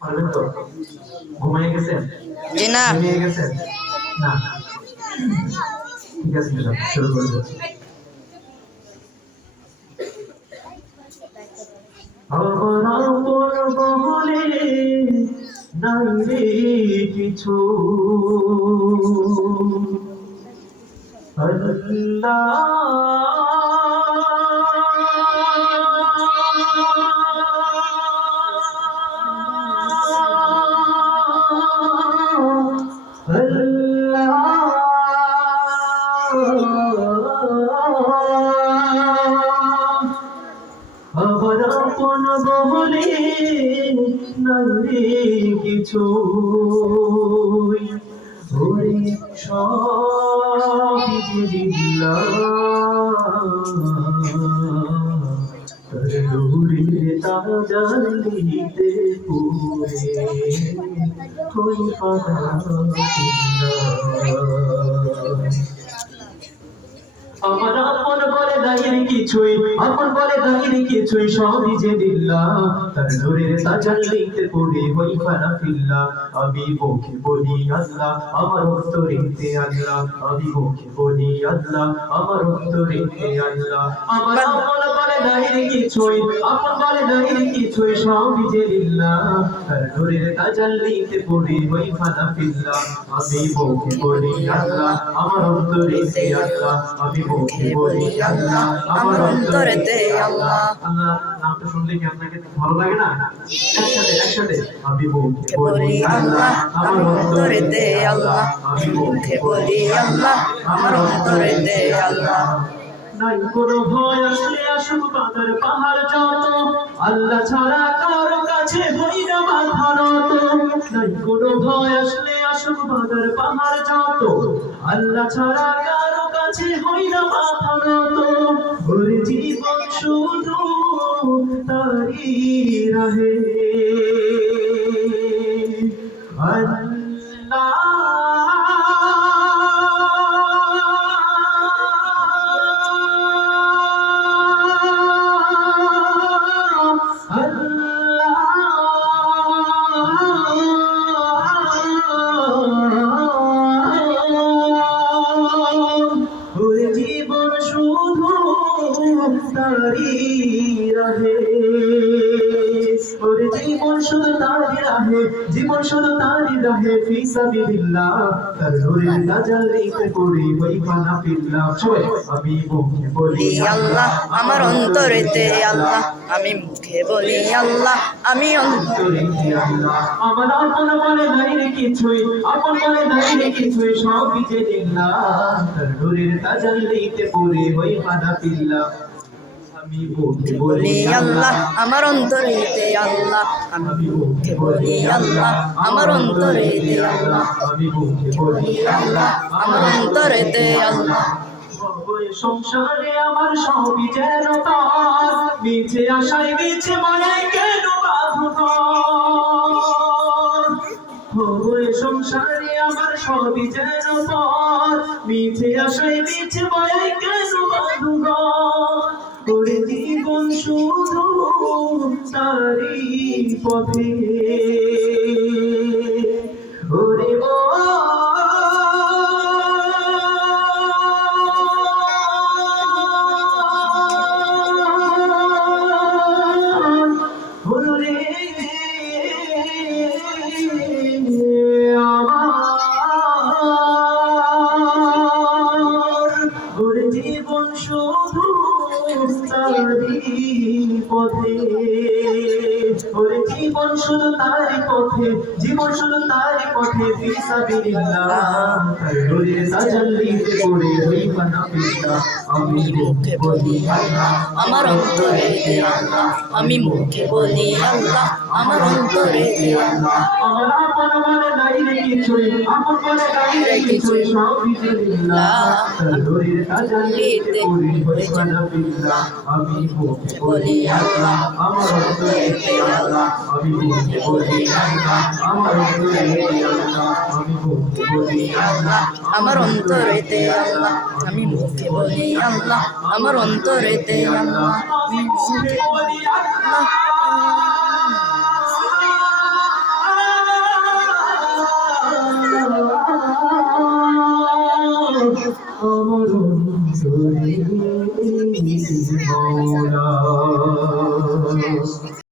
পারবেন তো? ঘুমিয়ে গেছেন? জি না। ঘুমিয়ে গেছেন না? ঠিক আছে, ম্যাডাম শুরু করে দিচ্ছি। আমার আপন বলে নাই কিছু, আমার আপন বলে নাই কিছু, ওরে সব দিল্লা তাজালিতে পুরে হই পাতা। আমার আপন বলে দায়ের কিছুই, আপন বলে দায়ের কিছুই সবই যে দিল্লা, তার নূরের তাজাল্লিতে পড়ে হই ফানা ফিল্লা। আমি মুখে বলি আল্লাহ, আমার অন্তরেতে আল্লাহ, আমি মুখে বলি আল্লাহ, আমার অন্তরেতে আল্লাহ। আমার আপন বলে দায়ের কিছুই, আপন বলে দায়ের কিছুই সবই যে দিল্লা, তার নূরের তাজাল্লিতে পড়ে হই ফানা ফিল্লা। আমি মুখে বলি আল্লাহ, আমার অন্তরেতে আল্লাহ, আমি মুখে বলি আল্লাহ, আমার অন্তরেতে আল্লাহ। আল্লাহ নামটা শুনলে কি আপনাকে ভালো লাগে না? একসাথে একসাথে আমি মুখে বলি আল্লাহ, আমার অন্তরেতে আল্লাহ, আমি মুখে বলি আল্লাহ, আমার অন্তরেতে আল্লাহ। নাই কোনো ভয়, আসলে আসুক বাঁধার পাহাড় যত, আল্লাহ ছাড়া কারো কাছে হই না মাথা নত। নাই কোনো ভয়, আসলে আসুক বাঁধার পাহাড় যত, আল্লাহ ছাড়া কারো কাছে হই না মাথা নত। ওর জীবন শুধু তারি রহে আল্লাহ। জীবন শুধু তারি রহে, ওরে জীবন শুধু তারি রহে, জীবন শুধু তারি রহে ফি সাবিলিল্লাহ, তার নূরের তাজাল্লিতে পড়ে হই ফানা ফিল্লাহ। সবাই আমি মুখে বলি আল্লাহ, আমার অন্তরেতে আল্লাহ, আমি মুখে বলি আল্লাহ, আমি অন্তরেতে আল্লাহ। আমার আপন বলে নাই রে কিছুই, আপন বলে নাই রে কিছুই সবই যে দিল্লা, তার নূরের তাজাল্লিতে পড়ে হই ফানা ফিল্লাহ। আমি মুখে বলি আল্লাহ, আমার অন্তরেতে আল্লাহ, আমি মুখে বলি আল্লাহ, আমার অন্তরেতে আল্লাহ, আমি মুখে বলি আল্লাহ, আমার অন্তরেতে আল্লাহ। সংসারে আমার সবই যেন তার, মিছে আশায় মিছে মায়ায় কেন বাঁধো। সংসারে আমার সবই যেন তার, মিছে আশায় মিছে মায়ায় কেন বাঁধো। ওরে জীবন শুধু তারি পথে, ওরে ও জীবন শুধু তারি পথে, ওরে জীবন শুধু তারি পথে, জীবন শুধু তারি পথে ফি সাবিলিল্লাহ, তার নূরের তাজাল্লিতে পড়ে হই ফানা ফিল্লাহ। আমি মুখে বলি আল্লাহ, আমার অন্তরেতে আল্লাহ, আমি মুখে বলি আল্লাহ, আমার অন্তরেতে আল্লাহ। আমার আপন বলে নাই রে কিছুই, আপন বলে নাই রে কিছুই সবই যে দিল্লাহ, তার নূরের তাজাল্লিতে পড়ে হই ফানা ফিল্লাহ। আমি মুখে বলি আল্লাহ, আমার অন্তরেতে আল্লাহ, আমি মুখে বলি আল্লাহ, আমার অন্তরেতে আল্লাহ, আমি মুখে বলি আল্লাহ, আমার অন্তরেতে আল্লাহ, আমি মুখে বলি আল্লাহ, আমার অন্তরেতে আল্লাহ, আমি মুখে বলি আল্লাহ। আমার অন্তরে মওলা